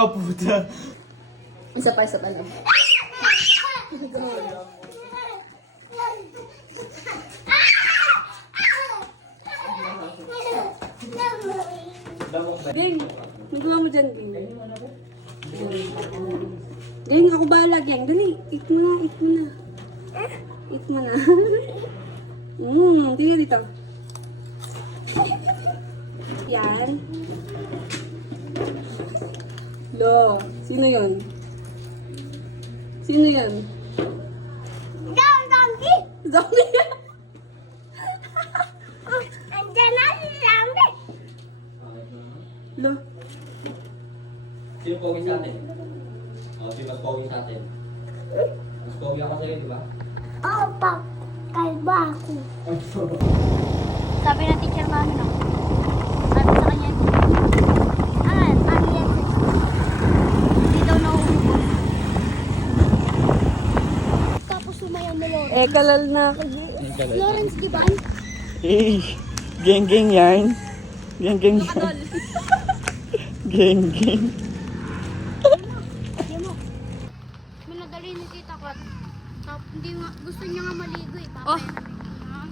Oh, puta. Isa pa lang. Ding, nagawa mo dyan, Ding. Ding, ako bahala, Ding. Dali, eat mo na, eat mo na. Eat mo na. Tingnan dito. Yan. Lo, sino yun? Sino yun? Zombie! Zombie! Andiyan na si zombie! Lo. Sino pogi sa atin? Oh, sino mas pogi sa atin? Mas pogi ako sa'yo, di ba? Oo, pa. Kalba ako. Sabi ng teacher mami, no? Sabi sa kanya, mami yan. Hindi daw nauubos. Tapos sumayaw na Lawrence. Kalal na ako. Lawrence, di ba? Eh, geng-geng yan. Geng-geng yan. Geng-geng. Di mo. Minadali ni Tita Kat. Hindi nga, gusto niya nga maligo eh. Oh.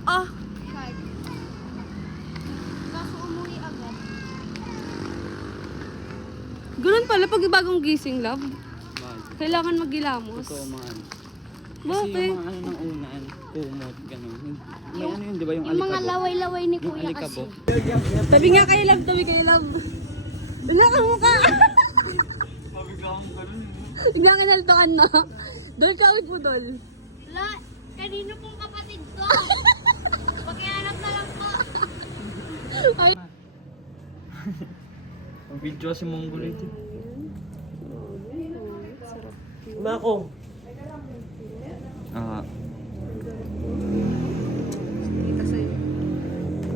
Oh. Kaso umuwi agad. Ganun pala pag bagong gising, love. Kailangan maghilamos. Ito, mga ano. Kasi Bakit? yung mga ano ng unan, kumot, gano'n. May ano yun, di ba yung Yung mga alikabok? laway-laway ni Yung Kuya kasi. alikabok. Tabi nga kay love, tabi kay love. Wala kang mukha. Huwag nga kinaltokan na. Dol, kawit mo, Dol. Wala, kanino pong kapatid ko? Pakihanap na lang po. Ang video si Mongol ito. Mako, Ah, Kita sa'yo.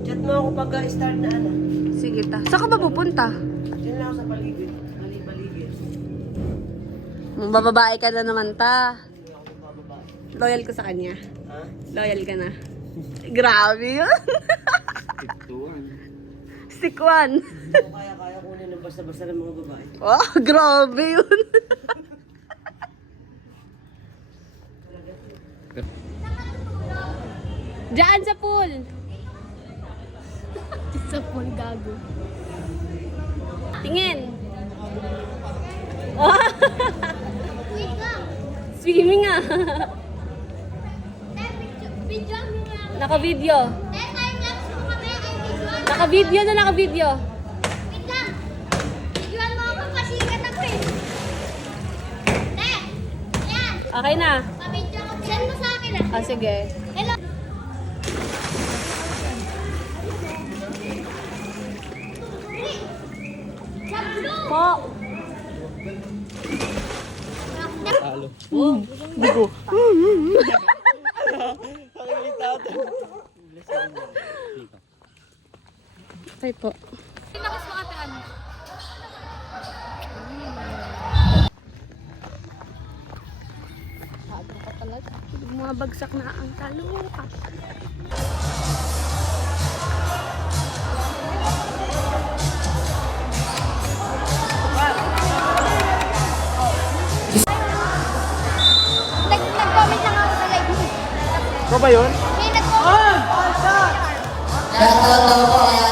chat mo ako pag-start na ano. Sige ta. Saan ka ba pupunta? Diyan lang ako sa paligid. Paligid. Bababae ka na naman ta. Hindi ako mababae. Loyal ka sa kanya. Ha? Loyal ka na. Grabe yun. tiktuan. Stick one. Ako kaya kunin ng basta-basta ng mga babae. Oh, grabe yun. Diyan sa pool. Sa pool gago. Tingin. Oh. Wait lang. Swimming ah. Video mo nga. Naka-video. Time lapse mo kami ay video. Naka-video na naka-video. Wait lang. Videoan mo ako kasi sikat ako eh. Yan. Okay na. Pa-video ko. Send mo sa akin ah. Ah, sige. Hello. Po. Talo. Bigo. Okay po. Mga bagsak na ang kalupa. Nag-comment lang ako sa live mo. Ikaw ba yun? May nag-comment. Shoutout daw po kaya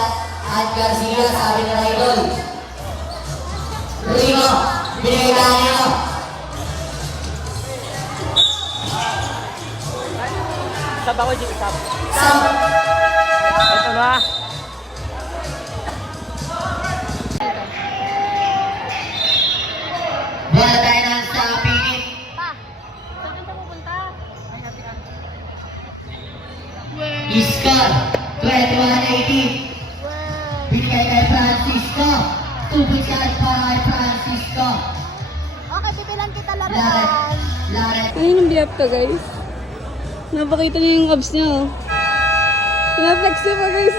Ad Garcia, sabi ng idol. Rico, binigay niyo. Sab ako, G. Sab. Sam, Ito na. wala tayo na sa pingit. Pa, saan ka pupunta? Iskar, 2180. Binigay kay Francisco. Tubig yan para kay Francisco. Okay, bibilan kita Laret, laruan. Laret. Ayun yung BF to, guys. Napakita niyo yung abs niya, oh. Pinaflex niya pa, guys.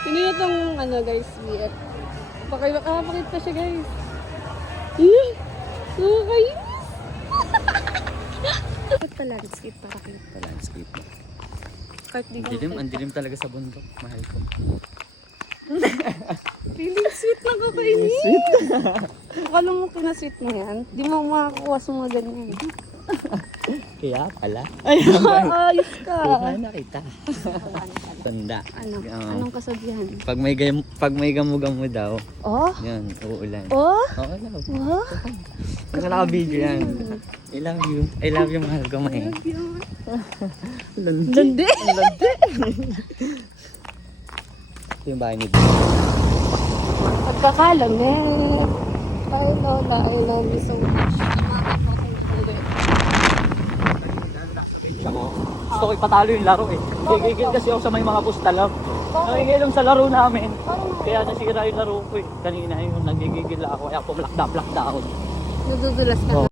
Sino na tong, ano, guys, BF? Pakita siya, guys. Nakakainis. Bakit pa landscape? Para cute pa Landscape. Kahit di Ang dilim talaga sa bundok. Mahal ko. Feeling sweet na kakainin. Sweet. Akala mo kinasweet mo yan? Di mo makakuha sa mga ganyan. Kaya pala. Ay, ayos ka. Nakita. Tanda. Ano? Oo. Anong kasabihan? Pag may gamo-gamo daw, Oh? yan, uulan. Oh? Okay lang. Oh? Pag naka-video yan. I love you. I love you, mahal ko, May. Landi. Ito yung bahay ni Pagkakalamit. Ay, Lola, I love you so much. Gusto ko ipatalo yung laro eh. Gigigil kasi ako sa may mga pustalab. Nakikilong sa laro namin. Kaya nasira yung laro ko eh. Kanina yung nagigigil ako. Kaya pumlakda ako. Nadudulas ka na.